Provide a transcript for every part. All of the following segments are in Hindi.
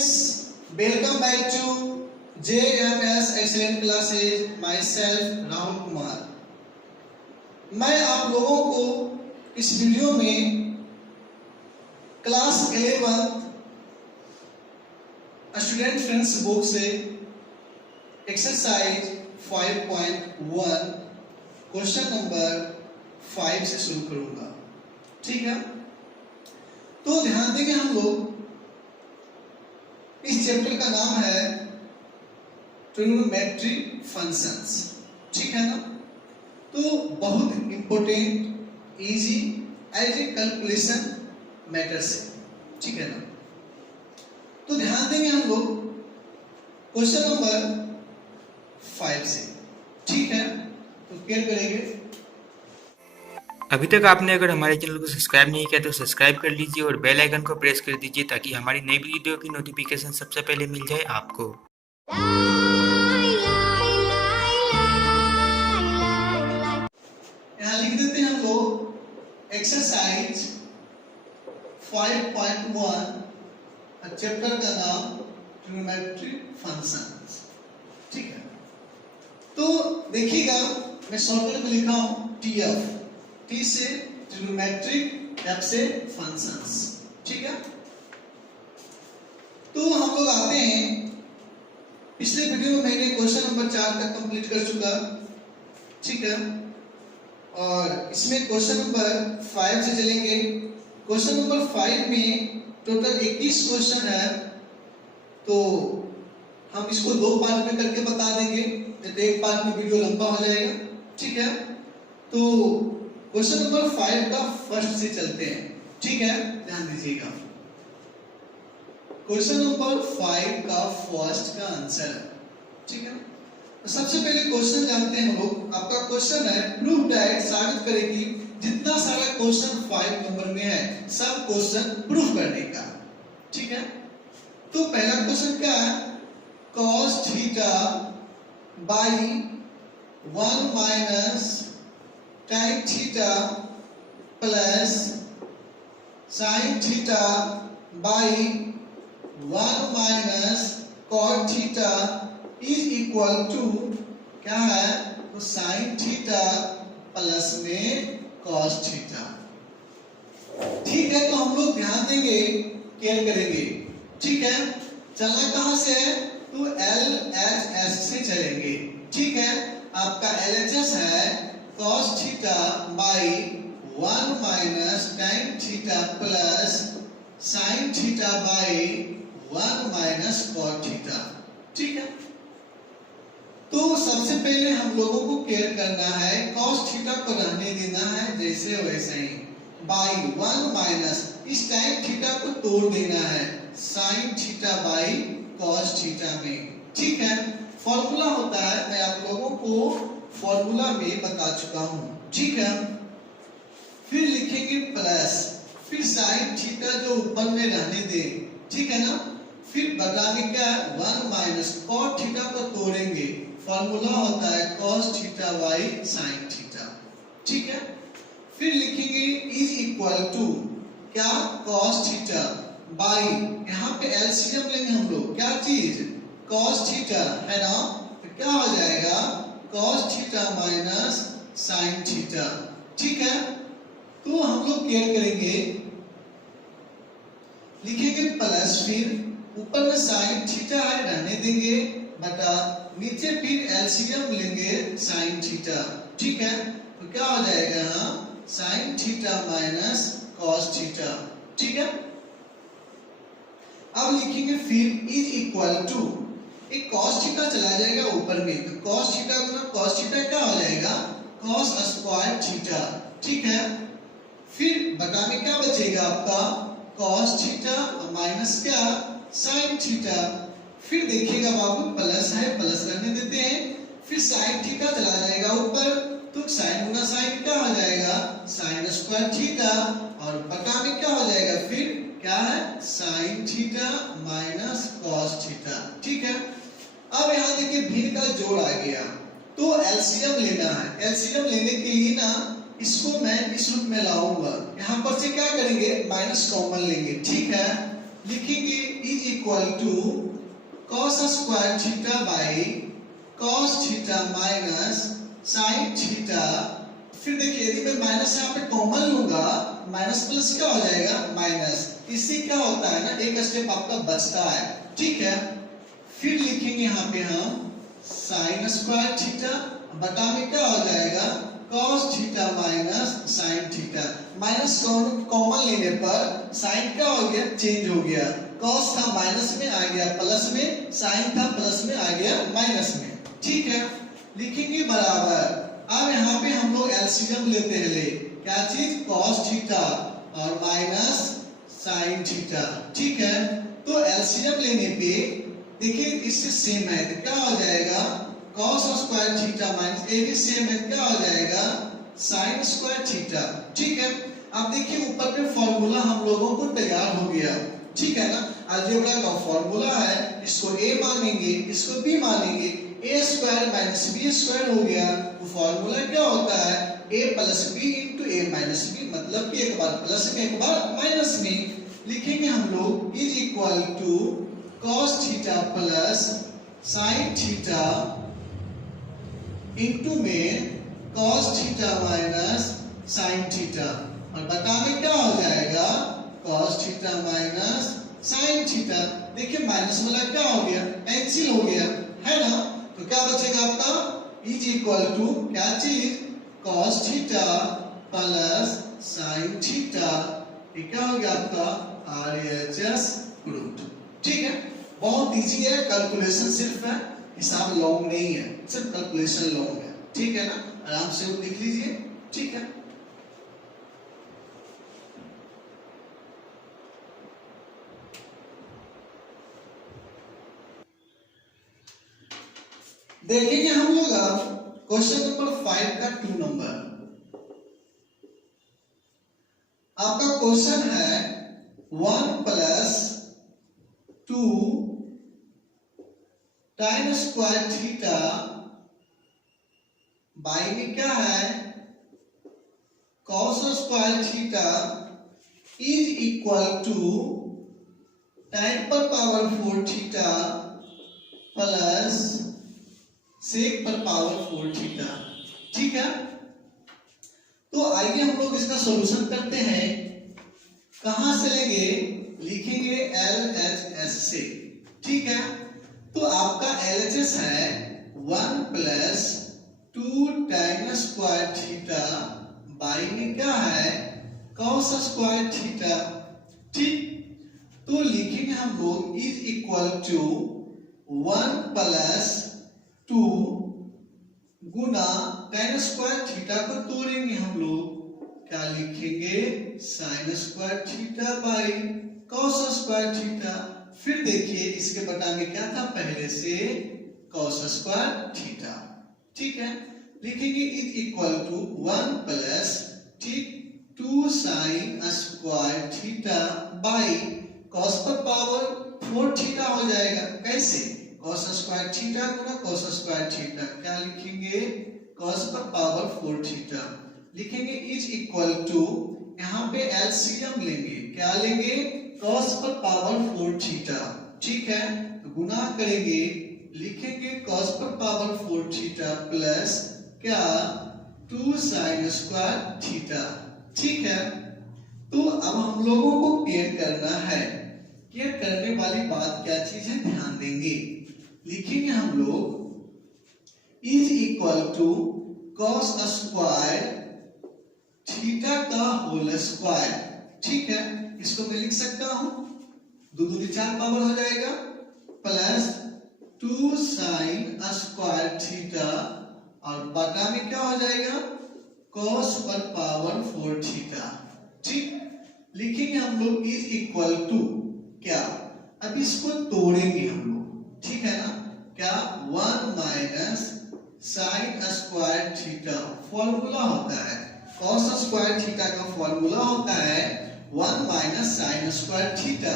students, welcome back to JMS Excellent Classes. Myself Rahul Kumar. मैं आप लोगों को इस वीडियो में क्लास 11 स्टूडेंट फ्रेंड्स बुक से एक्सरसाइज 5.1 क्वेश्चन नंबर 5 से शुरू करूंगा। ठीक है, तो ध्यान देंगे हम लोग। इस चैप्टर का नाम है ट्रिग्नोमेट्री फंक्शंस। ठीक है ना, तो बहुत important easy as a calculation matter से। ठीक है ना, तो ध्यान देंगे हम लोग क्वेश्चन नंबर 5 से। ठीक है, तो क्या करेंगे। अभी तक आपने अगर हमारे चैनल को सब्सक्राइब नहीं किया तो सब्सक्राइब कर लीजिए और बेल आइकन को प्रेस कर दीजिए ताकि हमारी नई वीडियो की नोटिफिकेशन सबसे पहले मिल जाए आपको। यहाँ लिख देते हैं हम लोग एक्सरसाइज 5.1 चैप्टर का नाम ट्रिग्नोमेट्री फंक्शंस। ठीक है, तो देखिएगा मैं शॉर्टकट में लिखा हूं TF, T से ट्रिग्नोमेट्रिक, F से फंक्शंस। ठीक है, तो हम लोग आते हैं। पिछले वीडियो में मैंने क्वेश्चन नंबर 4 तक कंप्लीट कर चुका। ठीक है, और इसमें क्वेश्चन नंबर 5 से चलेंगे। क्वेश्चन नंबर 5 में टोटल 21 क्वेश्चन है, तो हम इसको 2 पार्ट में करके बता देंगे, तो एक पार्ट में वीडियो लंबा हो जाएगा। ठीक है, तो क्वेश्चन नंबर 5 का फर्स्ट से चलते हैं। ठीक है, ध्यान दीजिएगा। क्वेश्चन नंबर 5 का फर्स्ट का आंसर है। ठीक है, तो सबसे पहले क्वेश्चन जानते हैं हम लोग। आपका क्वेश्चन है प्रूव दैट, साबित करेगी जितना सारा क्वेश्चन 5 नंबर में है सब क्वेश्चन प्रूफ करने का। ठीक है, तो पहला क्वेश्चन क्या है, cos theta by 1 minus tan theta plus sin theta by 1 minus cot theta is equal to क्या है, तो sin थीटा प्लस में cos थीटा। ठीक है, तो हम लोग ध्यान देंगे, केयर करेंगे। ठीक है, चलना कहां से है, तो LHS से चलेंगे। ठीक है, आपका LHS है cos theta by 1 minus tan theta plus sin theta by 1 minus cot theta. ठीक है, तो सबसे पहले हम लोगों को केयर करना है, cos थीटा को रहने देना है जैसे वैसे ही, बाई 1 माइनस इस tan थीटा को तोड़ देना है sin theta by cos theta में। ठीक है, फॉर्मूला होता है, मैं आप लोगों को फॉर्मूला में बता चुका हूं। ठीक है, फिर लिखेंगे प्लस, फिर sin थीटा जो ऊपर में रहने दे। ठीक है ना, फिर बदलाने क्या है 1 माइनस cot थीटा को तोड़ेंगे, फॉर्मूला होता है cos theta by sin theta. ठीक है, फिर लिखेंगे इज इक्वल टू क्या, cos थीटा बाई, यहाँ पे एलसीएम लेंगे हम लोग, क्या चीज, cos थीटा है ना, तो क्या हो जाएगा cos theta minus sin theta. ठीक है, तो हम लोग केयर करेंगे, लिखेंगे प्लस, फिर ऊपर में sin थीटा है रहने देंगे, बटा नीचे फिर एलसीएम लेंगे sin थीटा। ठीक है, तो क्या हो जाएगा sin theta minus cos theta. ठीक है, अब लिखेंगे फिर इज इक्वल टू, एक cos थीटा चला जाएगा ऊपर में, तो cos थीटा गुना cos थीटा क्या हो जाएगा, cos स्क्वायर थीटा। ठीक है, फिर बटा में क्या बचेगा आपका cos थीटा माइनस क्या, sin थीटा। फिर देखिएगा बाबू प्लस है, प्लस रहने देते हैं, फिर sin थीटा चला जाएगा ऊपर, तो sin गुना sin क्या हो जाएगा, sin स्क्वायर थीटा, और बटा में क्या हो जाएगा फिर क्या है, sin theta minus cos theta. ठीक है, अब यहाँ देखिए भिन्न का जोड़ आ गया, तो एलसीएम लेना है। एलसीएम लेने के लिए ना इसको मैं इस रूप में लाऊंगा, यहाँ पर से क्या करेंगे, माइनस कॉमन लेंगे। ठीक है, लिखेंगे is equal to cos square theta by cos theta minus sin theta. फिर देखिए यदि मैं माइनस यहाँ पे कॉमन लूंगा, माइनस प्लस क्या हो जाएगा माइनस, इससे क्या होता है ना एक स्टेप आपका बचता है, ठीक है। फिर लिखेंगे यहाँ पे हम sin स्क्वायर थीटा बटा में क्या हो जाएगा cos theta minus sin theta. Minus common लेने पर sin क्या हो गया चेंज हो गया, cos था माइनस में आ गया प्लस में, sin था प्लस में आ गया माइनस में, ठीक है। लिखेंगे बराबर, अब यहाँ पे हम लोग एलसीएम लेते हैं, ले क्या चीज cos थीटा और माइनस sin थीटा, ठीक है। तो एलसीएम लेने पे देखिए इससे सेम है तो क्या हो जाएगा cos स्क्वायर थीटा माइनस ये भी सेम है क्या हो जाएगा sin स्क्वायर थीटा, ठीक है। अब देखिए ऊपर पे फॉर्मूला हम लोगों को तैयार हो गया, ठीक है ना। अलजेब्रा का फॉर्मूला है, इसको a मानेंगे इसको b मानेंगे, a square minus b square हो गया। तो फॉर्मूला क्या होता है a plus b into a minus b, मतलब कि एक बार प्लस में एक बार माइनस में। लिखेंगे हम लोग is equal to cos theta plus sin theta into में cos theta minus sin theta, और बटा में क्या हो जाएगा cos theta minus sin theta. देखिए माइनस वाला क्या हो गया कैंसिल हो गया है ना, तो क्या बचेगा आपका इज इक्वल टू क्या चीज cos theta plus sin theta, ये क्या हो गया आपका RHS रूट, ठीक है। बहुत इजी है, कैलकुलेशन सिर्फ है, हिसाब लॉन्ग नहीं है, सिर्फ कैलकुलेशन लॉन्ग है, ठीक है ना। आराम से वो लिख लीजिए, ठीक है। देखेंगे हम लोग अब क्वेश्चन नंबर 5 का 2 नंबर। आपका क्वेश्चन है 1 plus 2 tan square theta by में क्या है cos square theta is equal to tan पर पावर 4 थीटा प्लस sec पर पावर 4 थीटा, ठीक है। तो आइए हम लोग इसका सॉल्यूशन करते हैं। कहां से लेंगे, लिखेंगे LHS से, ठीक है। तो आपका LHS है 1 plus 2 tan square theta by में क्या है cos स्क्वायर थीटा, ठीक। तो लिखेंगे हम लोग इज इक्वल टू 1 प्लस 2 गुना tan स्क्वायर थीटा को तोड़ेंगे हम लोग, क्या लिखेंगे sin square theta by cos square theta. फिर देखिए इसके बटा में क्या था पहले से cos स्क्वायर थीटा, ठीक है। लिखेंगे इज इक्वल टू 1 प्लस ठीक 2 sin square theta by cos पर पावर 4 थीटा हो जाएगा, कैसे cos स्क्वायर थीटा गुना cos स्क्वायर थीटा, क्या लिखेंगे cos पर पावर 4 थीटा। लिखेंगे इज इक्वल टू यहाँ पे एलसीएम लेंगे, क्या लेंगे cos पर पावर 4 थीटा, ठीक है। तो गुना करेंगे, लिखेंगे cos पर पावर 4 थीटा प्लस क्या 2 sin स्क्वायर थीटा, ठीक है। तो अब हम लोगों को केयर करना है, केयर करने वाली बात क्या चीज है ध्यान देंगे। लिखेंगे हम लोग is equal to cos square theta का होल स्क्वायर, ठीक है। इसको मैं लिख सकता हूं दो दूनी 4 पावर हो जाएगा प्लस 2 sin स्क्वायर थीटा और बटा में क्या हो जाएगा cos पर पावर 4 थीटा, ठीक। लिखेंगे हम लोग इज इक्वल टू क्या, अब इसको तोड़ेंगे हम लोग, ठीक है ना, क्या 1 minus sin square theta, formula होता है cos स्क्वायर थीटा का फॉर्मूला होता है 1 माइनस sin स्क्वायर थीटा,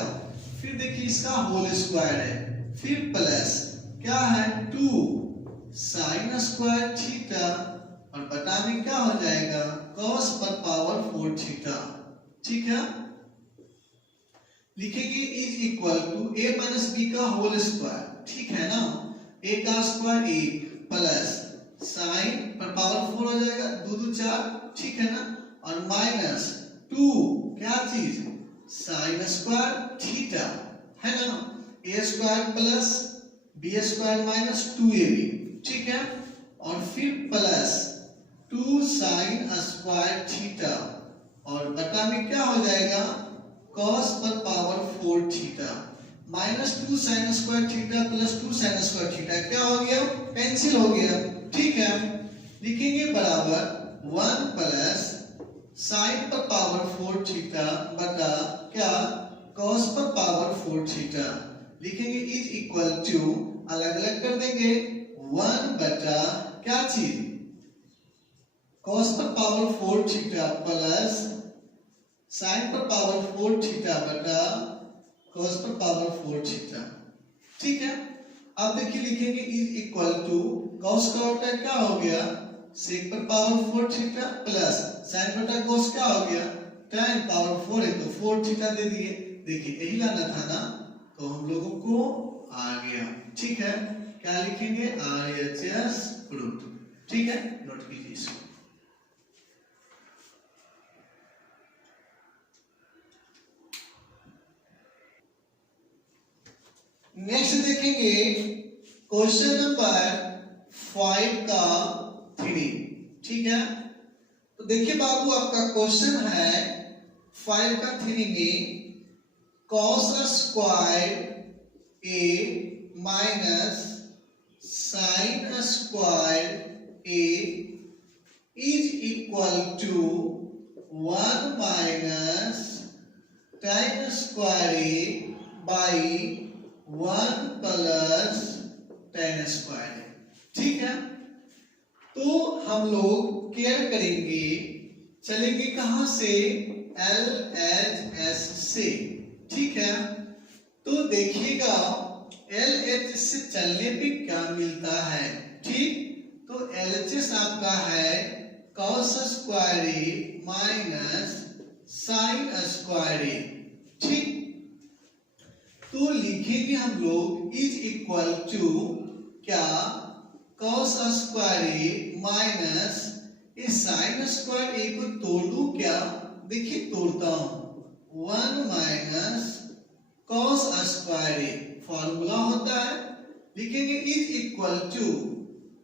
फिर देखिए इसका होल स्क्वायर है, फिर प्लस क्या है 2 sin स्क्वायर थीटा और बटा में क्या हो जाएगा cos पर पावर 4 थीटा, ठीक है। लिखेंगे is equal to A minus B का होल स्क्वायर, ठीक है ना, ए का स्क्वायर 1 प्लस साइन पर पावर 4 हो जाएगा, 2 2 4, ठीक है ना, और माइनस 2 क्या चीज साइन स्क्वायर थीटा, है ना, A square plus B square minus 2ab, ठीक है, और फिर प्लस 2 साइन स्क्वायर थीटा और बटा में क्या हो जाएगा cos पर power 4 theta minus 2 sign square theta plus 2 sign square theta क्या हो गया, कैंसिल हो गया, ठीक है, लिखेंगे बराबर 1 प्लस साइन पर पावर 4 थीटा बटा क्या cos पर पावर 4 थीटा, लिखेंगे इज इक्वल टू अलग अलग कर देंगे 1 बटा क्या चीज cos पर पावर 4 थीटा प्लस साइन पर पावर 4 थीटा बटा cos पर पावर 4 थीटा, ठीक है। अब देखिए लिखेंगे इज इक्वल टू cos का उल्टा क्या हो गया sec पर पावर 4 थीटा प्लस साइन बटा cos क्या हो गया tan पावर 4 है तो 4 थीटा दे दिए, देखिए यही लाना था ना, तो हम लोगों को आ गया, ठीक है, क्या लिखेंगे RHS प्रूफ, ठीक है, नोट कीजिए इसको। नेक्स्ट देखेंगे क्वेश्चन नंबर 5 का 3, ठीक है, तो देखिए बाबू आपका क्वेश्चन है 5 का 3 में cos square a minus sine square a is equal to 1 minus tan square a by 1 plus tan square, ठीक है, तो हम लोग केयर करेंगे, चलेंगे कहां से LHS से, ठीक है, तो देखिएगा LHS से चलने पे क्या मिलता है, ठीक, तो LHS आपका है cos square a minus sine square a, ठीक, तो लिखेंगे हम लोग इज इक्वल टू क्या cos स्क्वायर a माइनस इस साइन स्क्वायर a को तोड़ दूं क्या, देखिए तोड़ता हूं 1 minus cos square a formula होता है, लिखेंगे इज इक्वल टू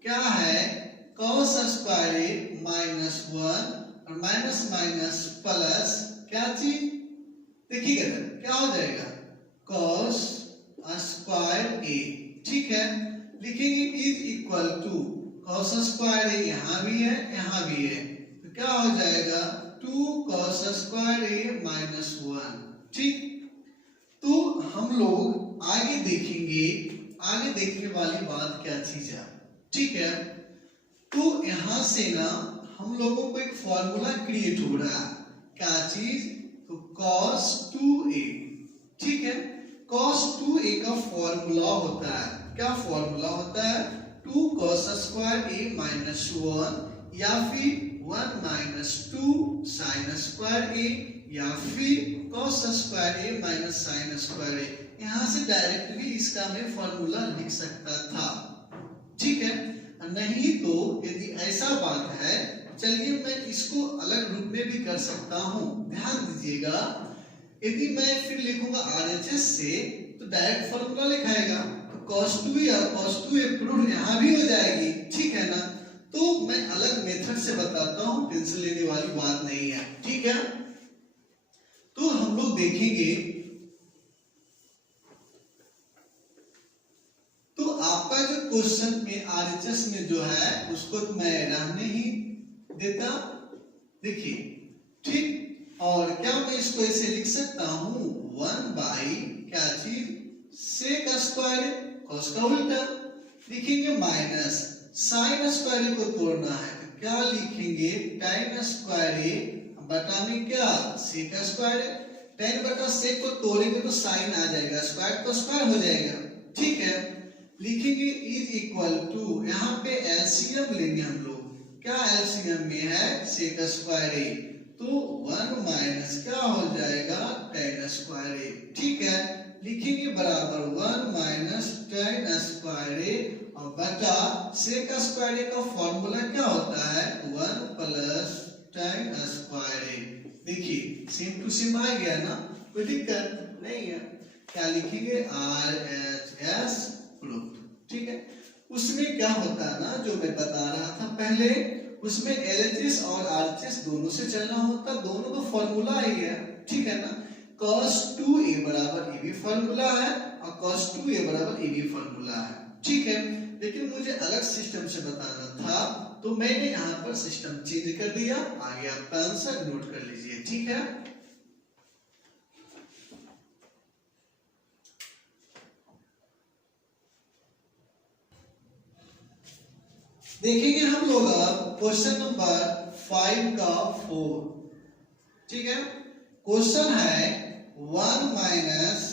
क्या है cos स्क्वायर a माइनस 1 और माइनस माइनस प्लस क्या चीज, देखिएगा क्या हो जाएगा cos स्क्वायर a, ठीक है, लिखेंगे is equal to cos square a यहाँ भी है यहाँ भी है, तो क्या हो जाएगा 2 cos स्क्वायर a माइनस 1, ठीक, तो हम लोग आगे देखेंगे, आगे देखने वाली बात क्या चीज है, ठीक है, तो यहां से ना हम लोगों को एक फॉर्मूला क्रिएट हो रहा है, क्या चीज, तो cos 2a, ठीक है, cos 2a का फॉर्मूला होता है, क्या फॉर्मूला होता है 2 cos स्क्वायर a माइनस 1 या फिर 1 माइनस 2 साइन स्क्वायर a या फिर cos square a minus sine square a, यहां से डायरेक्टली इसका मैं फॉर्मूला लिख सकता था, ठीक है, नहीं तो यदि ऐसा बात है चलिए मैं इसको अलग रूप में भी कर सकता हूं, ध्यान दीजिएगा, यदि मैं फिर लिखूंगा RHS से तो डायरेक्ट फॉर्मूला लिखाएगा, तो cos 2 या cos 2a प्रूफ यहां भी हो जाएगी, ठीक है ना, तो मैं अलग मेथड से बताता हूं, टेंशन लेने वाली बात नहीं है, ठीक है, तो हम लोग देखेंगे, तो आपका जो क्वेश्चन में RHS में जो है उसको तो मैं रहने ही देता, देखिए, ठीक, और क्या मैं इसको ऐसे लिख सकता हूं 1 बाई क्या चीज sec स्क्वायर cos का उल्टा, लिखेंगे माइनस साइन स्क्वायर को तोड़ना है तो क्या लिखेंगे tan स्क्वायर बटा में क्या sec स्क्वायर, tan बटा sec को तोड़ेंगे तो साइन आ जाएगा, स्क्वायर तो स्क्वायर हो जाएगा, ठीक है, लिखेंगे इज इक्वल टू यहाँ पे एलसीएम लेंगे हम लोग, क्या एलसीएम में है sec स्क्वायर a, तो 1 माइनस क्या हो जाएगा tan स्क्वायर a, ठीक। सेक स्क्वायर ए का फॉर्मूला क्या होता है 1 प्लस tan स्क्वायर ए। देखिए सेम टू सेम आ गया ना, कोई दिक्कत नहीं है। क्या लिखेंगे RHS प्रूफ, ठीक है। उसमें क्या होता है ना, जो मैं बता रहा था पहले, उसमें LHS और RHS दोनों से चलना होता, दोनों का फॉर्मूला ही है, ठीक है ना। cos 2a बराबर AB फॉर्मूला है और cos 2a बराबर AB फॉर्मूला है, ठीक है। लेकिन मुझे अलग सिस्टम से बताना था, तो मैंने यहाँ पर सिस्टम चेंज कर दिया। आगे आपका आंसर नोट कर लीजिए, ठीक है। देखेंगे हम लोग अब क्वेश्चन नंबर 5 का 4, ठीक है। क्वेश्चन है 1 माइनस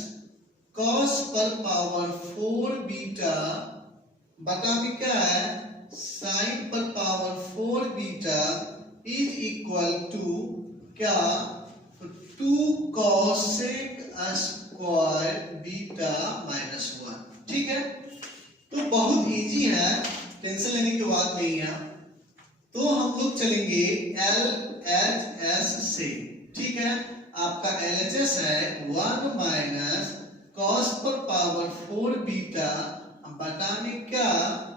कॉस पर पावर 4 बीटा बटा में क्या है साइन पर power 4 beta is equal to क्या 2 कॉसेक स्क्वायर बीटा माइनस 1, ठीक है। तो बहुत इजी है, टेंशन लेने की बात नहीं है। तो हम लोग चलेंगे LHS से, ठीक है। आपका LHS है 1 माइनस कॉस पर पावर 4 बीटा बटा में क्या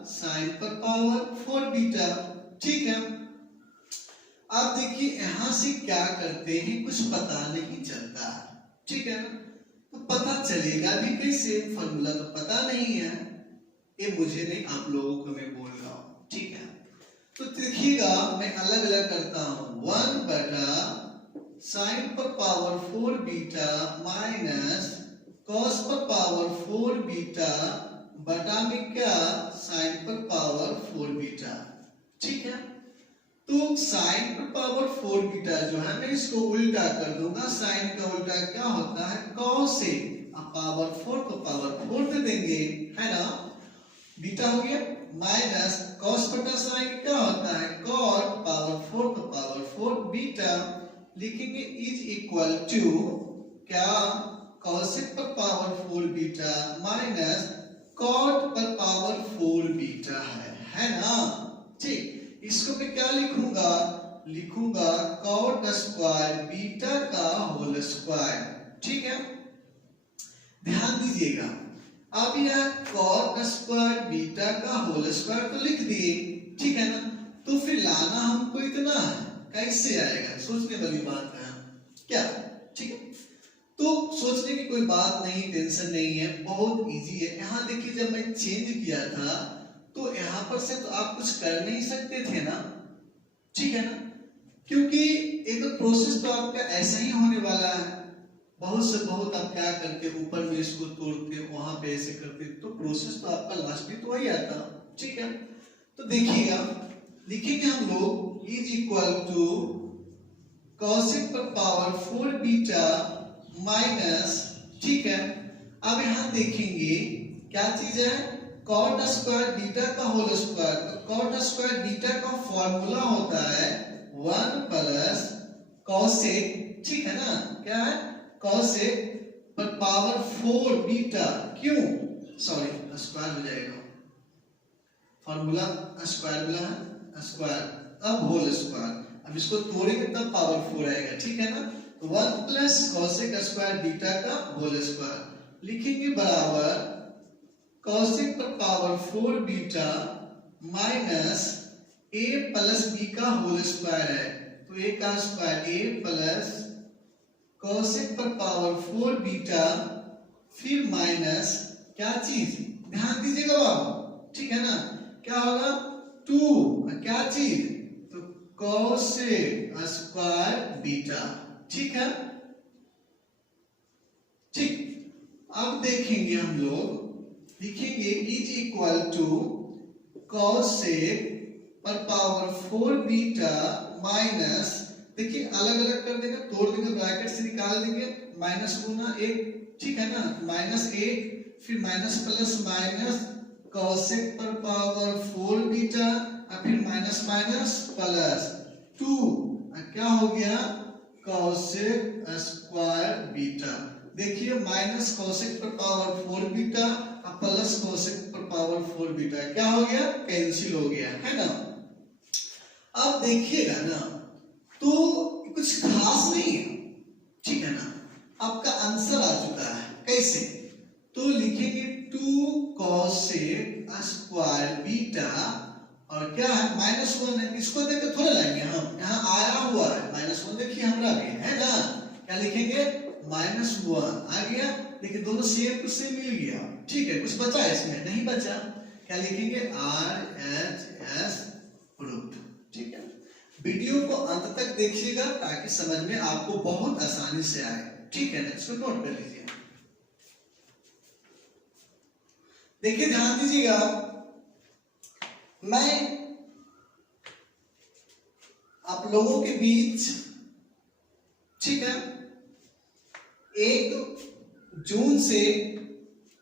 साइन पर पावर 4 बीटा, ठीक है। आप देखिए यहां से क्या करते हैं, कुछ पता नहीं चलता, ठीक है ना। तो पता चलेगा भी कैसे, फॉर्मूला तो पता नहीं है। ये मुझे नहीं, आप लोगों को मैं बोल रहा हूं, ठीक है। तो देखिएगा मैं अलग अलग करता हूं, 1 बटा साइन पर पावर 4 बीटा माइनस कॉस पर पावर 4 बीटा बटा में क्या साइन पर पावर 4 बीटा, ठीक है। तो साइन पर पावर 4 बीटा जो है मैं इसको उल्टा कर दूंगा। साइन का उल्टा क्या होता है कॉस से, अब पावर 4 को पावर 4 दे देंगे, है ना। बीटा हो गया माइनस कॉस बटा साइन क्या होता है कॉट पावर 4 को पावर 4 बीटा लिखेंगे इज इक्वल टू क्या कॉसेक पर पावर 4 बीटा माइनस कॉट पर पावर 4 बीटा है ना, ठीक। इसको मैं क्या लिखूंगा कॉट स्क्वायर बीटा का होल स्क्वायर, ठीक है। ध्यान दीजिएगा, अब यह कॉट स्क्वायर बीटा का होल स्क्वायर तो लिख दिए, ठीक है ना। तो फिर लाना हमको इतना है, कैसे आएगा, सोचने वाली बात है क्या, ठीक है। तो सोचने की कोई बात नहीं, टेंशन नहीं है, बहुत इजी है। यहाँ देखिए जब मैं चेंज किया था तो यहाँ पर से तो आप कुछ कर नहीं सकते थे ना, ठीक है ना, क्योंकि एक प्रोसेस तो आपका ऐसा ही होने वाला है। बहुत से बहुत आप क्या करके ऊपर में इसको तोड़ते वहां पे ऐसे करते, तो प्रोसेस तो आपका लास्ट में तो वही आता, ठीक है। तो देखिएगा लिखेंगे हम लोग इज इक्वल टू कॉसेक पर पावर 4 बीटा माइनस, ठीक है। अब यहां देखेंगे क्या चीज है कॉट स्क्वायर बीटा का होल स्क्वायर। तो कॉट स्क्वायर बीटा का फॉर्मूला होता है 1 प्लस कॉसेक, ठीक है ना, क्या है कॉसेक पर पावर 4 बीटा, क्यों सॉरी स्क्वायर हो जाएगा, फॉर्मूला स्क्वायर मिला है स्क्वायर, अब होल स्क्वायर, अब इसको तोड़ेंगे तब पावर 4 आएगा, ठीक है ना। तो 1 प्लस कॉसेक स्क्वायर बीटा का होल स्क्वायर लिखेंगे बराबर कॉसेक पर power 4 beta minus a plus b का होल स्क्वायर है, तो a का स्क्वायर a प्लस कॉसेक पर पावर 4 बीटा फिर माइनस क्या चीज, ध्यान दीजिएगा बाबू, ठीक है ना, क्या होगा 2 क्या चीज, तो कॉसेक स्क्वायर बीटा, ठीक है, ठीक। अब देखेंगे हम लोग लिखेंगे इज इक्वल टू कॉसेक पर पावर 4 बीटा माइनस, देखिए अलग अलग कर देंगे, तोड़ देंगे, ब्रैकेट से निकाल देंगे, माइनस गुना 1, ठीक है ना, माइनस 1 फिर माइनस प्लस माइनस कॉसेक पर पावर 4 बीटा और फिर माइनस माइनस प्लस 2, क्या हो गया कॉसेक स्क्वायर बीटा। देखिए माइनस कॉसेक पर पावर 4 बीटा और प्लस कॉसेक पर पावर 4 बीटा क्या हो गया, कैंसिल हो गया, है ना। अब देखिएगा ना, तो कुछ खास नहीं है, ठीक है ना। आपका आंसर आ चुका है, कैसे, तो लिखेंगे 2 cosec स्क्वायर बीटा और क्या है -1 है, इसको देख के थोड़ा लाएंगे हम, यहाँ आया हुआ है -1, देखिए हमरा भी है ना, क्या लिखेंगे -1 आ गया, देखिए दोनों सेम टू सेम मिल गया, ठीक है। कुछ बचा है इसमें, नहीं बचा, क्या लिखेंगे RHS प्रूफ, ठीक है। वीडियो को अंत तक देखिएगा ताकि समझ में आपको बहुत आसानी से आए, ठीक है ना, इसको नोट कर लीजिए। देखिए ध्यान दीजिएगा, मैं आप लोगों के बीच, ठीक है, 1 जून से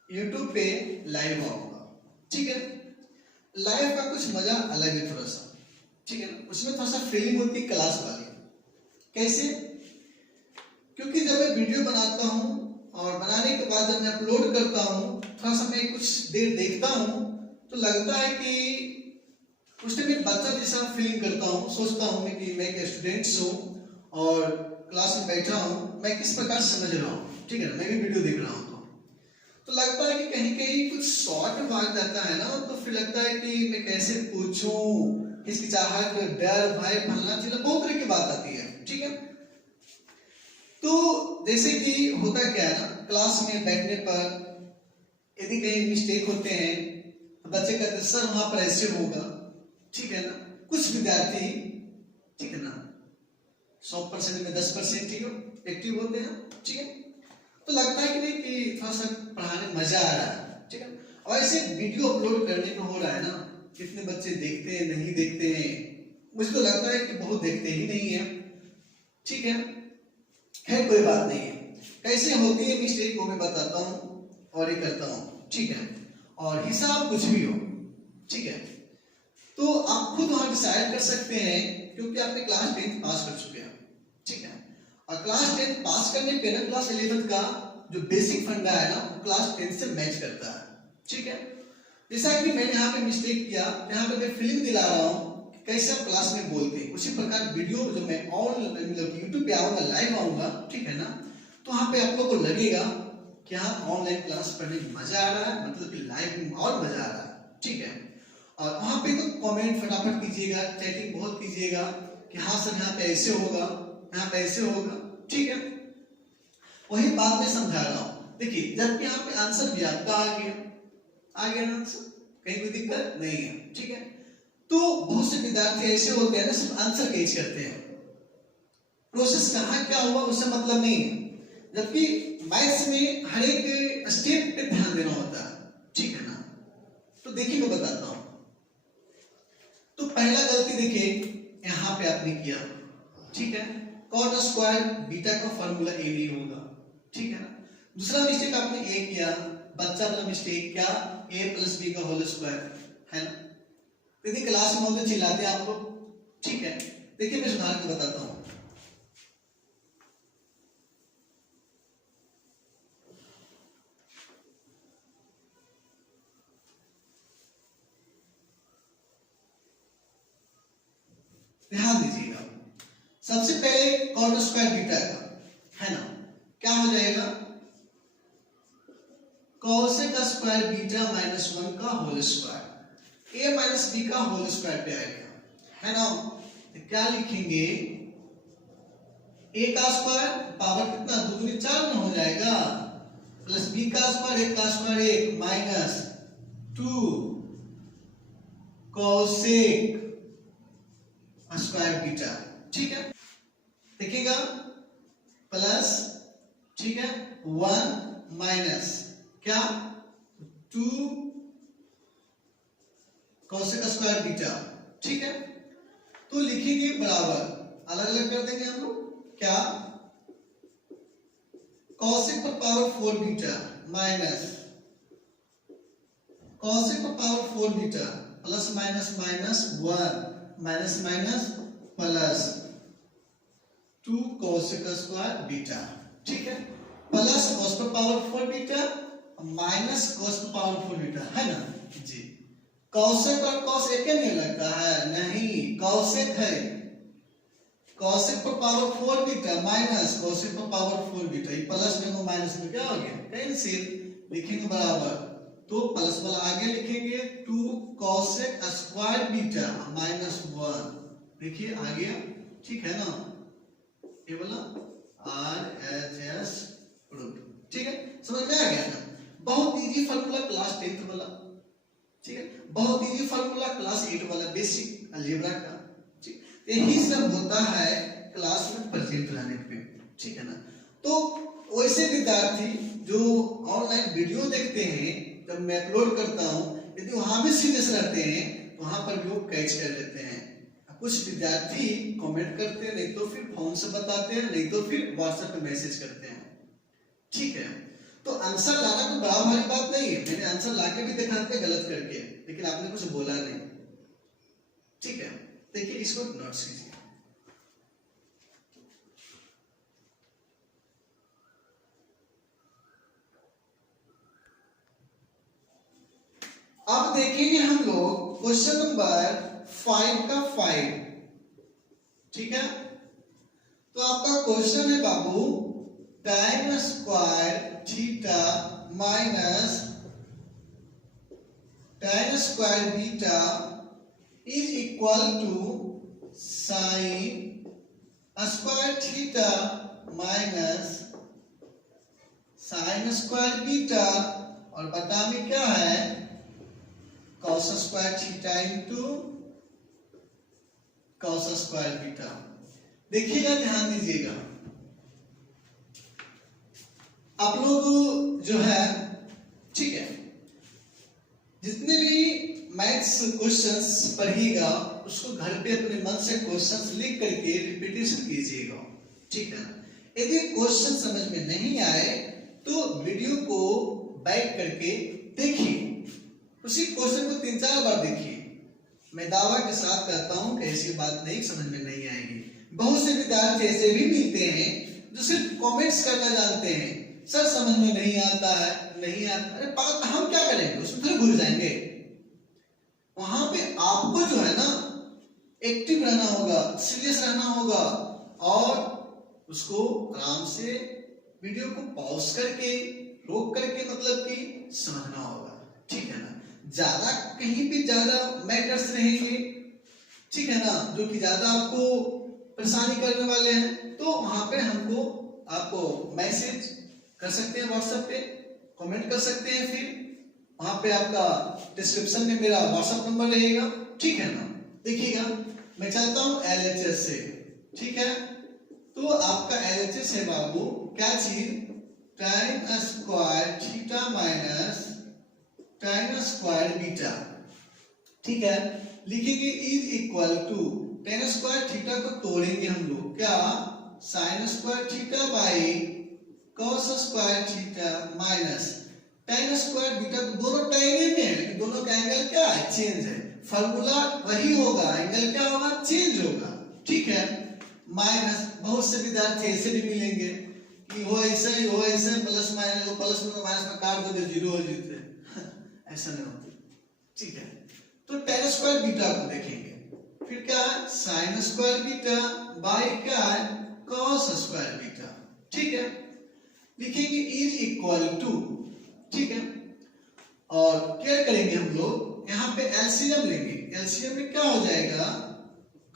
YouTube पे लाइव आऊंगा, ठीक है। लाइव का कुछ मजा अलग है थोड़ा सा, ठीक है ना, उसमें थोड़ा सा फीलिंग होती है क्लास वाली। कैसे, क्योंकि जब मैं वीडियो बनाता हूं और बनाने के बाद जब मैं अपलोड करता हूं, थोड़ा सा मैं कुछ देर देखता हूं तो लगता है कि उस टाइम एक बच्चा जैसा फीलिंग करता हूं, सोचता हूं कि मैं एक स्टूडेंट हूं और क्लास में बैठा हूं, मैं किस प्रकार समझ रहा हूं, ठीक है ना, मैं भी वीडियो देख रहा हूं तो लगता है कि कहीं कहीं कुछ शॉर्ट भाग जाता है ना, तो फिर लगता है कि मैं कैसे पूछूं, हिचकिचाहट, डर, भय, फलना चीज़, बहुत तरह की बात आती है, ठीक है। तो जैसे कि होता क्या है ना, क्लास में बैठने पर यदि कहीं मिस्टेक होते हैं तो बच्चे कहते हैं सर वहां पर ऐसे होगा, ठीक है ना। कुछ विद्यार्थी, ठीक है ना, 100% में 10% ही एक्टिव होते हैं, ठीक है, तो लगता है कि नहीं कि थोड़ा सा पढ़ाने में मजा आ रहा है, ठीक है। और ऐसे वीडियो अपलोड करने में हो रहा है ना, कितने बच्चे देखते हैं नहीं देखते हैं, मुझे तो लगता है कि बहुत देखते ही नहीं है, ठीक है। खैर कोई बात नहीं है, कैसे होती है मिस्टेक वो मैं बताता हूँ और ये करता हूँ, ठीक है। और हिसाब कुछ भी हो, ठीक है, तो आप खुद वहां डिसाइड कर सकते हैं, क्योंकि आपने क्लास 10 पास कर चुके हैं, ठीक है। और क्लास 10 पास करने पे ना क्लास 11 का जो बेसिक फंडा है ना, वो क्लास 10 से मैच करता है, ठीक है। जैसा कि मैंने यहाँ पे मिस्टेक किया, यहाँ पे मैं फीलिंग दिला रहा हूँ कैसे आप क्लास में बोलते हैं, उसी प्रकार वीडियो जो मैं मतलब यूट्यूब पे आऊंगा, लाइव आऊंगा, ठीक है ना, तो वहाँ पे आप लोग को लगेगा कि हाँ ऑनलाइन क्लास पढ़ने में मजा आ रहा है, मतलब कि लाइव में और मजा आ रहा है, ठीक है। और वहाँ पे तो कमेंट फटाफट कीजिएगा, चैटिंग बहुत कीजिएगा कि हाँ सर यहाँ पे ऐसे होगा, यहाँ पे ऐसे होगा, ठीक है। वही बात मैं समझा रहा हूँ। देखिए जब यहाँ पे आंसर भी आपका आ गया ना आंसर, कहीं कोई दिक्कत नहीं है, ठीक है। तो बहुत से विद्यार्थी ऐसे होते हैं ना, सिर्फ आंसर कैच करते हैं, प्रोसेस कहाँ क्या हुआ उससे मतलब नहीं है, जबकि मैथ्स में हर एक स्टेप पे ध्यान देना होता है, ठीक है ना। तो देखिए मैं बताता हूँ। तो पहला गलती देखिए यहाँ पे आपने किया, ठीक है, कॉट स्क्वायर बीटा का फॉर्मूला ए नहीं होगा, ठीक है ना। दूसरा मिस्टेक आपने ए किया, बच्चा वाला मिस्टेक क्या, ए प्लस बी का होल स्क्वायर, है ना। यदि क्लास में होते चिल्लाते हैं आप लोग, ठीक है। देखिए मैं सुधार के बताता हूँ। ध्यान दीजिएगा, सबसे पहले कॉट स्क्वायर बीटा का, है ना, क्या हो जाएगा, कोसेक स्क्वायर बीटा -1 का whole square, a minus B का होल स्क्वायर पे आएगा, है ना। तो क्या लिखेंगे, a का स्क्वायर पावर कितना 2 दूनी 4 में हो जाएगा, प्लस b का स्क्वायर 1 का square 1 minus 2 cosec square beta, ठीक है। देखिएगा प्लस, ठीक है, 1 माइनस क्या 2 कोसेक स्क्वायर बीटा, ठीक है। तो लिखेंगे बराबर, अलग अलग कर देंगे हम लोग, क्या कोसेक पर पावर 4 बीटा माइनस कोसेक पर power 4 beta plus minus minus 1 minus minus plus 2 cosec square beta, ठीक है, प्लस कोस पर पावर 4 बीटा माइनस कोस पर पावर 4 बीटा, है ना। जी। कौशिक और कौश एक नहीं लगता है, नहीं, कौशिक है, कौशिक पर पावर 4 बीटा माइनस कौशिक पर पावर 4 बीटा, ये प्लस में माइनस में क्या हो गया, कैंसिल, लिखेंगे बराबर, तो प्लस वाला आगे लिखेंगे 2 कौशिक स्क्वायर बीटा माइनस 1, देखिए आ गया, ठीक है ना, ये वाला RHS रूट, ठीक है, समझ में आ गया ना। बहुत इजी फार्मूला क्लास 10th वाला, ठीक है, बहुत इजी फार्मूला क्लास 8 वाला बेसिक अलजेब्रा का, ठीक, यही सब होता है क्लास में प्रेजेंट रहने पे, ठीक है ना। तो वैसे विद्यार्थी जो ऑनलाइन वीडियो देखते हैं, जब मैं अपलोड करता हूं, यदि वहां भी सीरियस रहते हैं तो वहां पर भी वो कैच कर लेते हैं। कुछ विद्यार्थी कमेंट करते हैं, नहीं तो फिर फोन से बताते हैं, नहीं तो फिर व्हाट्सएप पे मैसेज करते हैं, ठीक है। तो आंसर लाना कोई बड़ा भारी बात नहीं है, मैंने आंसर लाके भी दिखा दिया गलत करके, लेकिन आपने कुछ बोला नहीं, ठीक है। देखिए इसको नोट्स कीजिए। अब देखेंगे हम लोग क्वेश्चन नंबर 5 का 5, ठीक है। तो आपका क्वेश्चन है बाबू, tan square theta minus tan square beta is equal to sine square theta minus sine square beta, और बटा में क्या है, cos square theta into cos square beta. देखिएगा, ध्यान दीजिएगा, आप लोग जो है, ठीक है, जितने भी मैथ्स क्वेश्चंस पढ़िएगा उसको घर पे अपने मन से क्वेश्चंस लिख करके रिपीटेशन कीजिएगा, ठीक है ना। यदि क्वेश्चन समझ में नहीं आए तो वीडियो को बैक करके देखिए, उसी क्वेश्चन को 3-4 बार देखिए। मैं दावा के साथ कहता हूं कि ऐसी बात नहीं समझ में नहीं आएगी। बहुत से विद्यार्थी ऐसे भी मिलते हैं जो सिर्फ कमेंट्स करना जानते हैं, सर समझ में नहीं आता है, नहीं आता, अरे बात हम क्या करेंगे, उसमें फिर भूल जाएंगे। वहां पे आपको जो है ना एक्टिव रहना होगा, सीरियस रहना होगा, और उसको आराम से वीडियो को पॉज करके, रोक करके, मतलब कि समझना होगा, ठीक है ना। ज्यादा कहीं भी ज्यादा मैटर्स रहेंगे, ठीक है ना, जो कि ज्यादा आपको परेशानी करने वाले हैं, तो वहां पे हमको आपको मैसेज कर सकते हैं, व्हाट्सएप पे कमेंट कर सकते हैं, फिर वहां पे आपका डिस्क्रिप्शन में मेरा व्हाट्सएप नंबर रहेगा, ठीक है ना। देखिएगा, मैं चाहता हूं LHS से, ठीक है, तो आपका LHS है बाबू क्या चीज, tan square theta minus tan square beta, ठीक है। लिखेंगे is equal to tan square theta को तोड़ेंगे हम लोग, क्या, sin square theta by cos square theta minus tan square beta, तो दोनों tan में है, लेकिन दोनों का एंगल क्या है, चेंज है, फार्मूला वही होगा, एंगल क्या होगा, चेंज होगा, ठीक है। माइनस, बहुत से विद्यार्थी ऐसे भी मिलेंगे कि वो ऐसा ही, वो ऐसा प्लस माइनस, वो प्लस में माइनस में काट दो, जीरो हो जाते ऐसा नहीं होता, ठीक है। तो tan स्क्वायर बीटा को देखेंगे, फिर क्या है, sin स्क्वायर बीटा बाई क्या है, cos स्क्वायर बीटा, ठीक है। लिखेंगे इज इक्वल टू, ठीक है, और क्या करेंगे हम लोग, यहाँ पे एलसीएम लेंगे, एलसीएम में क्या हो जाएगा,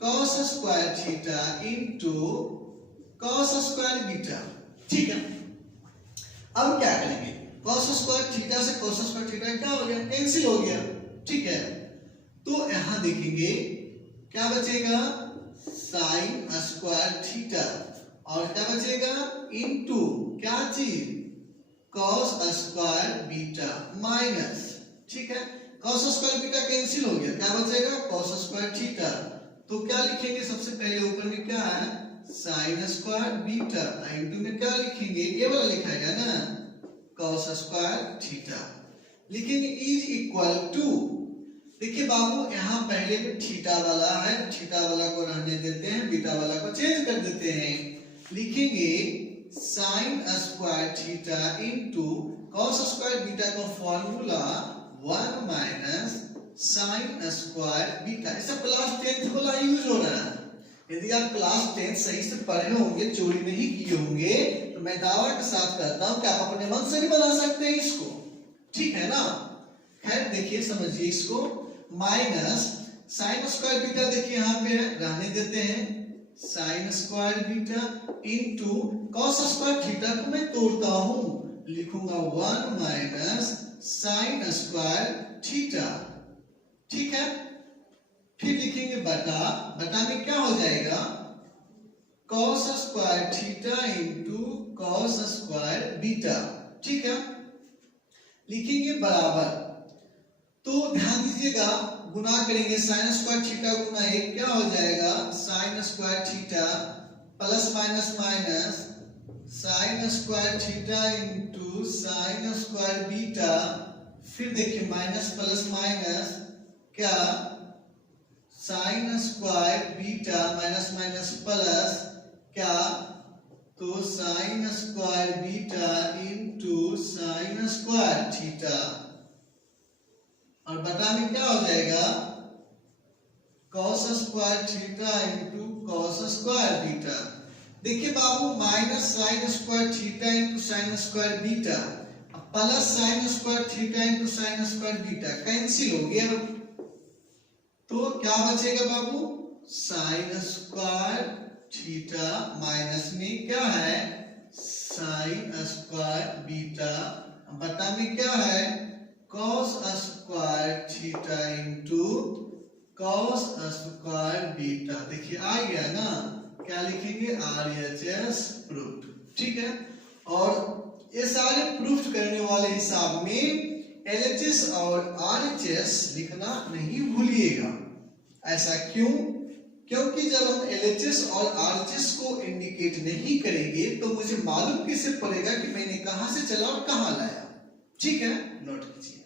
cos square theta into cos square beta, ठीक है। अब क्या करेंगे, cos स्क्वायर थीटा से cos स्क्वायर थीटा क्या हो गया, कैंसिल हो गया, ठीक है। तो यहां देखेंगे क्या बचेगा, sin स्क्वायर थीटा, और क्या बचेगा, इनटू क्या चीज, cos स्क्वायर बीटा माइनस, ठीक है, cos स्क्वायर बीटा कैंसिल हो गया, क्या बचेगा, cos स्क्वायर थीटा। तो क्या लिखेंगे, सबसे पहले ऊपर में क्या है, sin स्क्वायर बीटा, इनटू में क्या लिखेंगे, ये वाला लिखा है ना, cos स्क्वायर थीटा। लिखेंगे इज इक्वल टू, देखिए बाबू यहाँ पहले में थीटा वाला है, थीटा वाला को रहने देते हैं, बीटा वाला को चेंज कर देते हैं। लिखेंगे sin square theta into cos square beta का formula 1 minus sine square beta. ऐसा क्लास 10th वाला यूज हो रहा है। यदि आप क्लास 10 सही से पढ़े होंगे, चोरी नहीं किए होंगे, तो मैं दावा के साथ कहता हूं कि आप अपने मन से भी बना सकते हैं इसको, ठीक है ना। खैर देखिए, समझिए इसको। माइनस साइन स्क्वायर बीटा, देखिए यहाँ पे रहने देते हैं, sine square beta into cos square theta को मैं तोड़ता हूं, लिखूंगा 1 माइनस साइन स्क्वायर थीटा, ठीक है। फिर लिखेंगे बटा, बटा में क्या हो जाएगा, cos square theta into cos square beta, ठीक है। लिखेंगे बराबर, तो ध्यान दीजिएगा गुना करेंगे, साइन स्क्वायर थीटा गुना 1 क्या हो जाएगा, sine square theta plus minus minus sine square theta into sine square beta. फिर देखिए माइनस प्लस माइनस क्या, sine square beta minus minus plus क्या, तो sine square beta into sine square theta, और बटा में क्या हो जाएगा, cos square theta into cos square beta. देखिए बाबू, minus sine square theta into sine square beta plus sine square theta into sine square beta cancel हो गया, तो क्या बचेगा बाबू, साइन स्क्वायर थीटा माइनस में क्या है, साइन स्क्वायर बीटा, बटा में क्या है, cos square theta into cos square beta. देखिए आ गया ना, क्या लिखेंगे, RHS प्रूफ, ठीक है। और ये सारे प्रूफ करने वाले हिसाब में LHS और RHS लिखना नहीं भूलिएगा। ऐसा क्यों, क्योंकि जब हम LHS और RHS को इंडिकेट नहीं करेंगे तो मुझे मालूम कैसे पड़ेगा कि मैंने कहां से चला और कहां लाया, ठीक है, नोट कीजिए।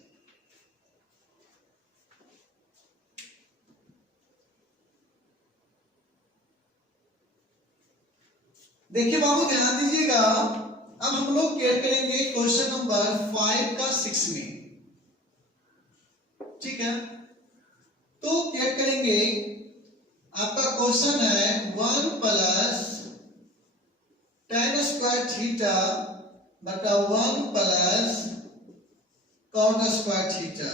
देखिए बाबू, ध्यान दीजिएगा, अब हम लोग क्या करेंगे, क्वेश्चन नंबर 5 का 6 में, ठीक है। तो क्या करेंगे, आपका क्वेश्चन है 1 प्लस tan स्क्वायर थीटा बटा 1 plus cot square theta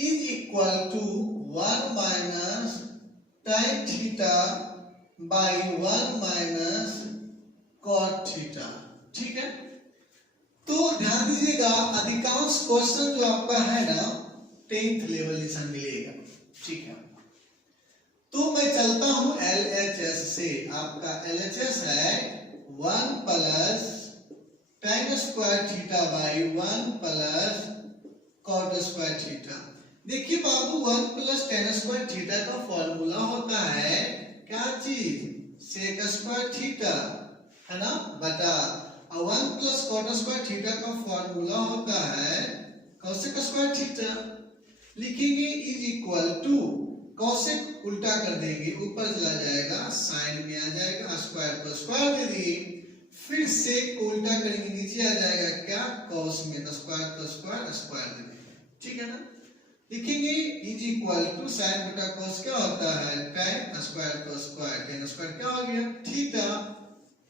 is equal to 1 minus tan theta by 1 minus cot theta, ठीक है। तो ध्यान दीजिएगा, अधिकांश क्वेश्चन जो आपका है ना 10th लेवल से मिलेगा, ठीक है। तो मैं चलता हूं LHS से, आपका LHS है 1 plus tan square theta by 1 plus cot square theta. देखिए बाबू, 1 प्लस tan स्क्वायर थीटा का फॉर्मूला होता है क्या चीज, sec स्क्वायर थीटा, है ना, बटा, और 1 प्लस cot स्क्वायर थीटा का फॉर्मूला होता है cosec स्क्वायर थीटा। लिखेंगे इज इक्वल टू, cosec उल्टा कर देंगे, ऊपर चला जाएगा, साइन में आ जाएगा, स्क्वायर को स्क्वायर दे दिए, फिर sec को उल्टा करेंगे, नीचे आ जाएगा क्या, cos में स्क्वायर को स्क्वायर, स्क्वायर दे देंगे, ठीक है ना। लिखेंगे इज इक्वल टू साइन बटा cos क्या होता है, tan स्क्वायर को स्क्वायर, tan स्क्वायर क्या हो गया, थीटा।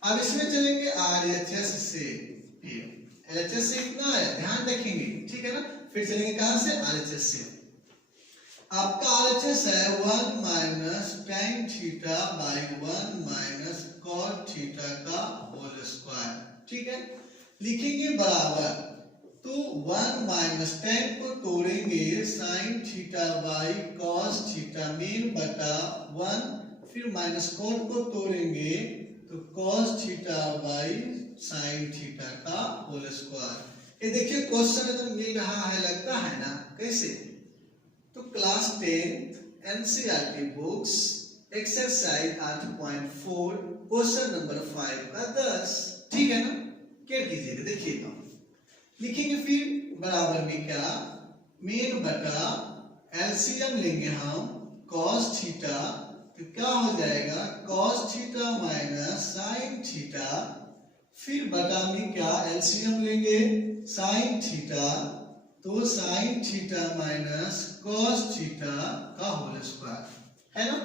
अब इसमें चलेंगे RHS से, फिर LHS से इतना है, ध्यान रखेंगे, ठीक है ना। फिर चलेंगे कहां से, RHS से। आपका RHS है 1 minus tan theta by 1 minus cot theta का होल स्क्वायर, ठीक है। लिखेंगे बराबर, तो 1 माइनस tan को तोड़ेंगे, sin theta by cos theta मेन बटा 1, फिर माइनस cot को तोड़ेंगे तो cos theta by sin theta का होल स्क्वायर। ये देखिए क्वेश्चन तो मिल रहा है, लगता है ना, कैसे, तो class 10 NCERT books exercise 8.4 question number 5 का 10, ठीक है ना। क्या कीजिएगा, देखिएगा, लिखेंगे फिर बराबर में क्या, मेन बटा एलसीएम लेंगे हम, cos थीटा, तो क्या हो जाएगा, cos theta minus sin theta, फिर बटा में क्या, एलसीएम लेंगे sin थीटा, तो sine theta minus cos theta का होल स्क्वायर है ना।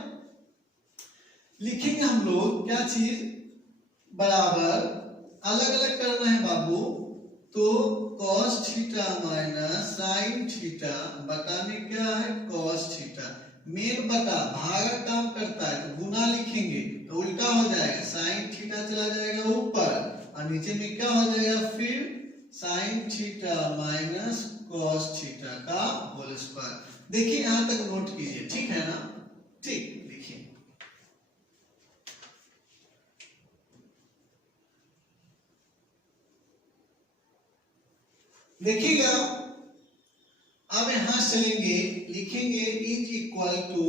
लिखेंगे हम लोग क्या चीज बराबर, अलग अलग करना है बाबू, तो cos theta minus sine theta बटा में क्या है cos थीटा, मेन बटा भागा काम करता है तो गुना लिखेंगे तो उल्टा हो जाएगा, साइन थीटा चला जाएगा ऊपर और नीचे में क्या हो जाएगा फिर sine theta minus cos theta का होल स्क्वायर। देखिए यहां तक नोट कीजिए, ठीक है ना। ठीक, देखिए देखिएगा, अब यहां चलेंगे लिखेंगे इज इक्वल टू,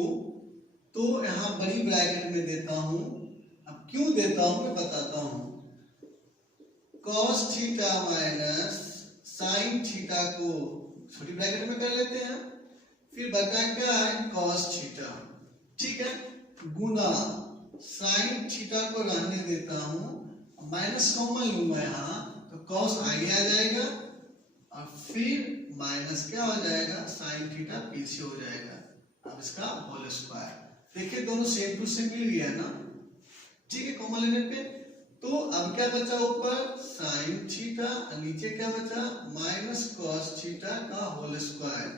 तो यहां बड़ी ब्रैकेट में देता हूं, अब क्यों देता हूं मैं बताता हूं, cos theta minus sine theta को छोटी ब्रैकेट में कर लेते हैं, फिर बटा क्या है cos थीटा, ठीक है, गुना साइन थीटा को रहने देता हूं, माइनस कॉमन लूंगा यहां तो cos आगे आ जाएगा और फिर माइनस क्या हो जाएगा साइन थीटा पीछे हो जाएगा, अब इसका होल स्क्वायर। देखिए दोनों सेम टू सेम मिल गया ना, ठीक है, कॉमन लेने पे। तो अब क्या बचा ऊपर साइन थीटा, नीचे क्या बचा माइनस कॉस थीटा का होल स्क्वायर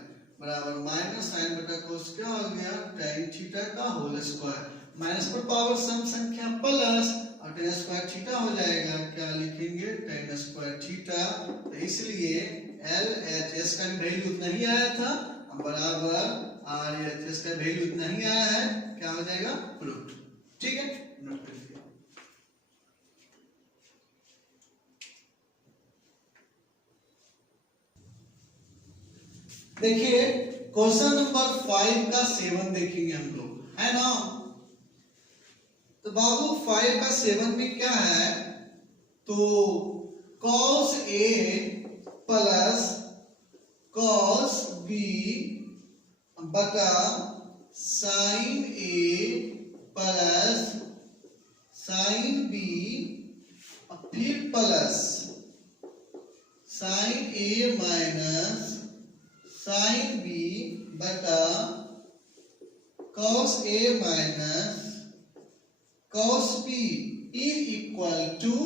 बराबर माइनस साइन बटा कॉस क्या हो गया tan थीटा का होल स्क्वायर, माइनस पर पावर सम संख्या प्लस और tan स्क्वायर थीटा हो जाएगा, क्या लिखेंगे tan स्क्वायर थीटा, तो इसलिए LHS का वैल्यू उतना ही आया था बराबर RHS का वैल्यू उतना ही आया है, क्या हो जाएगा प्रूफ, ठीक है, नोट कर दिया। देखिए क्वेश्चन नंबर 5 का 7 देखेंगे हम लोग, है ना। तो बाबू 5 का 7 में क्या है, तो cos A plus cos B बटा sin A plus sin B फिर plus sin A minus sin B बटा cos A minus cos B is equal to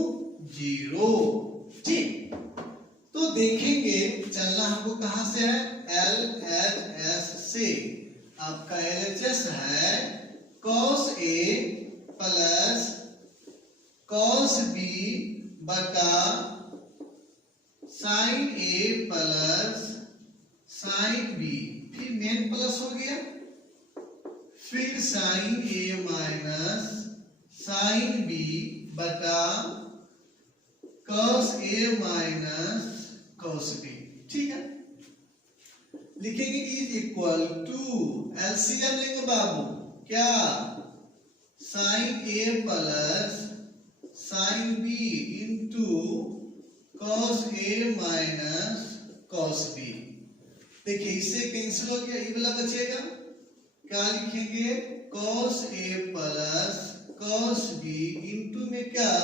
0, ठीक। तो देखेंगे चलना हमको कहां से है LHS से, आपका LHS है cos A plus cos B बटा sin A plus sin B, फिर मेन प्लस हो गया, फिर sin A minus sin B बटा cos A minus cos B, ठीक है। लिखेंगे इज इक्वल टू, एलसीएम लेंगे बाबू, क्या sin A plus sin B into cos A minus cos B। देखिए इससे कैंसिल हो गया, ये वाला बचेगा, क्या लिखेंगे cos A plus cos B into में क्या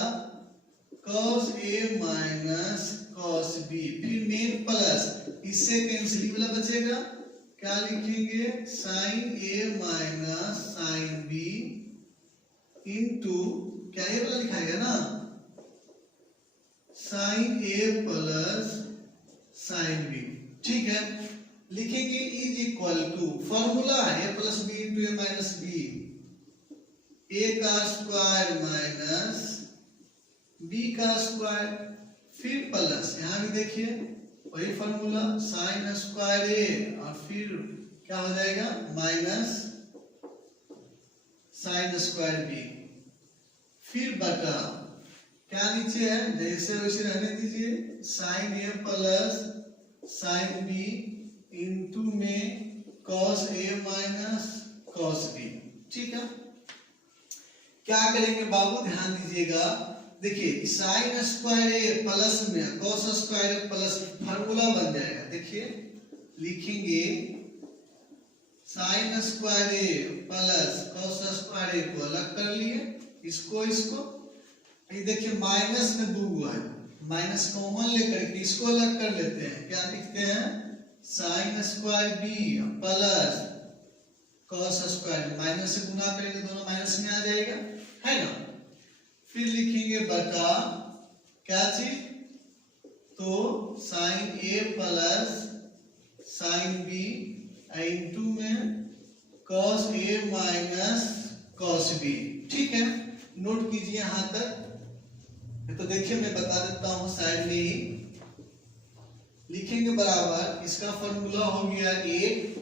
cos A minus cos B, फिर मेन प्लस, इससे कैंसिल वाला बचेगा, क्या लिखेंगे sin A minus sin B into क्या ये वाला लिखाएगा ना sin A plus sin B, ठीक है। लिखेंगे इज इक्वल टू, फॉर्मूला है A plus B into A minus B, A का स्क्वायर माइनस B का स्क्वायर, फिर प्लस, यहां भी देखिए वही फॉर्मूला साइन स्क्वायर A और फिर क्या हो जाएगा माइनस साइन स्क्वायर B, फिर बटा क्या नीचे है जैसे वैसे रहने दीजिए sine A plus sine B into में cos A minus cos B, ठीक है। क्या करेंगे बाबू ध्यान दीजिएगा, देखिए साइन स्क्वायर A प्लस में cos square A plus formula बन जाएगा, देखिए लिखेंगे sign square A plus cos square A को अलग कर लिए, इसको ये देखिए माइनस में दो है, माइनस कॉमन लेकर के इसको अलग कर लेते हैं, क्या लिखते हैं sine square B plus cos square, minus से गुना करेंगे दोनों माइनस में आ जाएगा, है ना। फिर लिखेंगे बटा क्या चीज, तो साइन ए प्लस साइन बी इंटू में cos A minus cos B. ठीक है, नोट कीजिए यहां तक। तो देखिए मैं बता देता हूं साइड में ही लिखेंगे बराबर, इसका फॉर्मूला हो गया 1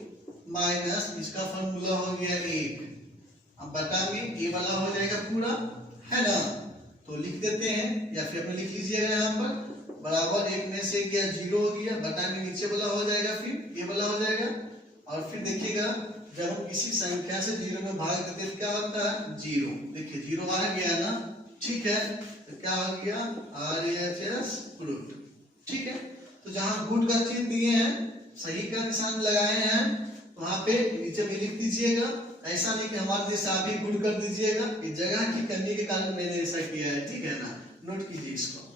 माइनस इसका फॉर्मूला हो गया 1, अब बटा में ये वाला हो जाएगा पूरा, है ना। तो लिख देते हैं या फिर अपने लिख लीजिएगा यहाँ पर, बराबर 1 में से क्या 0 हो गया, बटा में नीचे वाला हो जाएगा, फिर ये वाला हो जाएगा। और फिर देखिएगा जब हम किसी संख्या से 0 में भाग देते हैं क्या होता है 0, देखिए 0 आ गया ना। ठीक है, तो क्या हो गया RHS रूट। ठीक है, तो जहां गुड का चिन्ह दिए हैं, सही का निशान लगाए हैं, वहां पे नीचे भी लिख दीजिएगा। ऐसा नहीं कि हमारे जैसे आप ही गुड कर दीजिएगा, ये जगह की करने के कारण मैंने ऐसा किया है। ठीक है ना, नोट कीजिए इसको।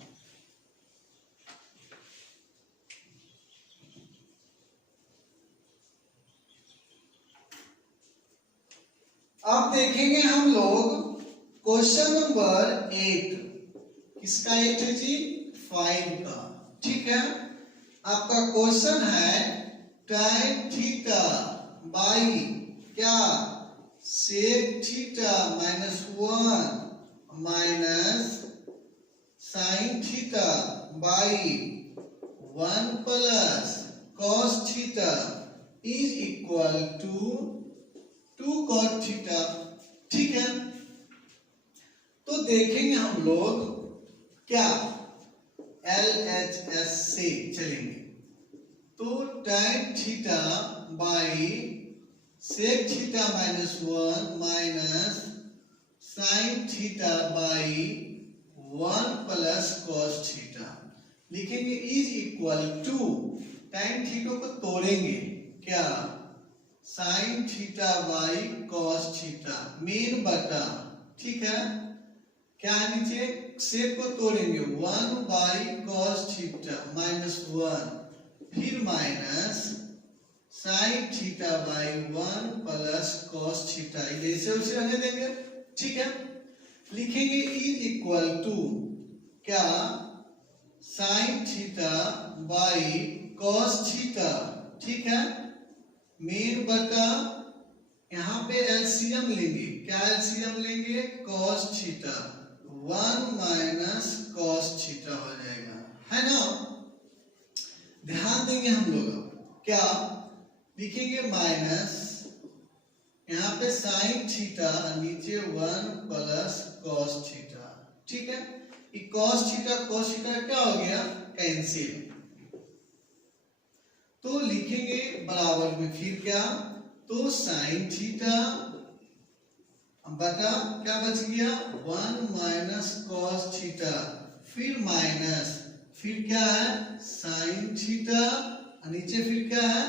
अब देखेंगे हम लोग क्वेश्चन नंबर 8, किसका 8 है जी 5 का। ठीक है, आपका क्वेश्चन है tan थीटा बाई क्या sec theta -1 minus sin theta by 1 plus cos theta is equal to 2 cot theta. ठीक है, तो देखेंगे हम लोग क्या LHS से चलेंगे, तो tan theta by sec theta -1 minus sin theta by 1 plus cos theta लिखेंगे is equal to, tan theta को तोड़ेंगे क्या sin theta by cos theta मेन बटा। ठीक है, क्या नीचे सेक को तोड़ेंगे 1 बाई cos थीटा -1, फिर minus sin theta by 1 plus cos theta, जैसे उसे रहने देंगे। ठीक है, लिखेंगे इज इक्वल टू क्या sin theta by cos theta. ठीक है, मेन बटा यहां पे एलसीएम लेंगे, क्या एलसीएम लेंगे cos theta 1 minus cos theta हो जाएगा, है ना। ध्यान देंगे हम लोग क्या लिखेंगे माइनस यहाँ पे sin थीटा नीचे 1 प्लस cos थीटा। ठीक है, ये cos थीटा क्या हो गया कैंसिल, तो लिखेंगे बराबर में फिर क्या, तो sin थीटा बटा क्या बच गया 1 माइनस cos थीटा, फिर माइनस फिर क्या है sin थीटा, नीचे फिर क्या है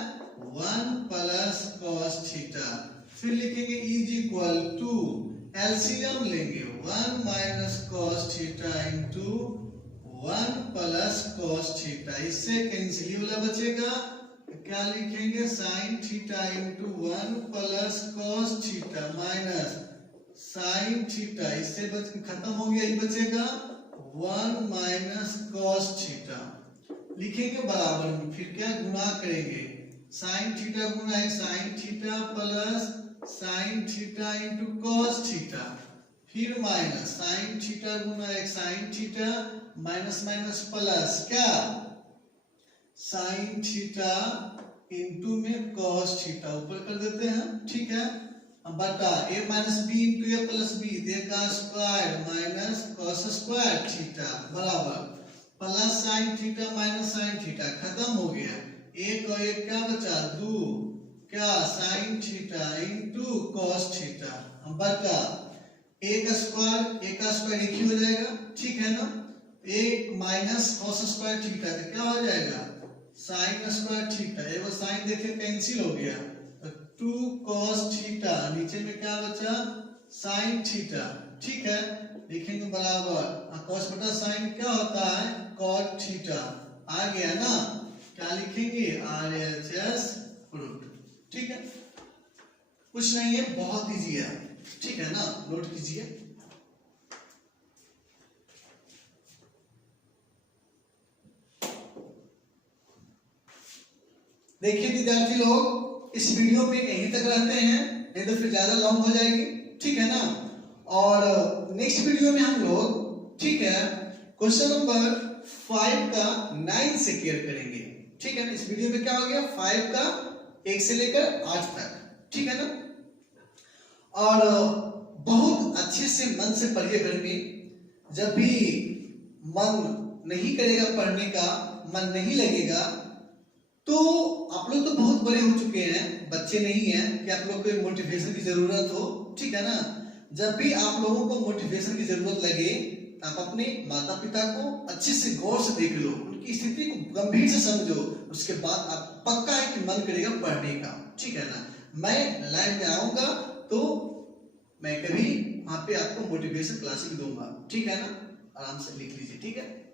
1 प्लस cos थीटा, फिर लिखेंगे इज इक्वल टू एलसीएम लेंगे 1 minus cos theta into 1 plus cos theta, इससे कैंसिल वाला बचेगा, क्या लिखेंगे sin theta into 1 plus cos theta minus sin theta, इससे बच खत्म हो गया, ये बचेगा 1 माइनस cos थीटा। लिखेंगे बराबर में फिर क्या गुणा करेंगे sin थीटा गुना है sin theta plus sin theta into cos theta, फिर माइनस sin थीटा गुना है sin theta minus minus plus क्या sin थीटा इंटू में cos थीटा ऊपर कर देते हैं। ठीक है, बटा a minus B into A plus B, a का square minus cos square theta बराबर plus sin theta minus sin theta, खत्म हो गया, एक और एक क्या बचा 2, क्या sin theta into cos theta बटा a का स्क्वायर एक ही हो जाएगा। ठीक है ना, एक माइनस cos स्क्वायर थीटा तो क्या हो जाएगा sin स्क्वायर थीटा, ये वो sin देखिए कैंसिल हो गया, 2 cos थीटा नीचे में क्या बचा sin थीटा। ठीक है, लिखेंगे बराबर cos बटा sin क्या होता है cot थीटा, आ गया ना, क्या लिखेंगे RHS प्रूव्ड। ठीक है, कुछ नहीं है, बहुत इजी है, ठीक है ना, नोट कीजिए। देखिए विद्यार्थी लोग, इस वीडियो में यहीं तक रहते हैं, नहीं तो फिर ज्यादा लॉन्ग हो जाएगी, ठीक है ना। और नेक्स्ट वीडियो में हम लोग, ठीक है, क्वेश्चन नंबर 5 का 9 से क्लियर करेंगे, ठीक है ना। इस वीडियो में क्या हो गया, 5 का 1 से लेकर 8 तक, ठीक है ना। और बहुत अच्छे से मन से पढ़िए घर में। जब भी मन नहीं करेगा पढ़ने का, मन नहीं लगेगा, तो आप लोग तो बहुत बड़े हो चुके हैं, बच्चे नहीं हैं कि आप लोग को मोटिवेशन की जरूरत हो, ठीक है ना। जब भी आप लोगों को मोटिवेशन की जरूरत लगे, आप अपने माता पिता को अच्छे से गौर से देख लो, उनकी स्थिति को गंभीर से समझो, उसके बाद आप पक्का है कि मन करेगा पढ़ने का, ठीक है ना। मैं लाइव में आऊंगा तो मैं कभी वहां पे आपको मोटिवेशन क्लासेस दूंगा, ठीक है ना। आराम से लिख लीजिए, ठीक है।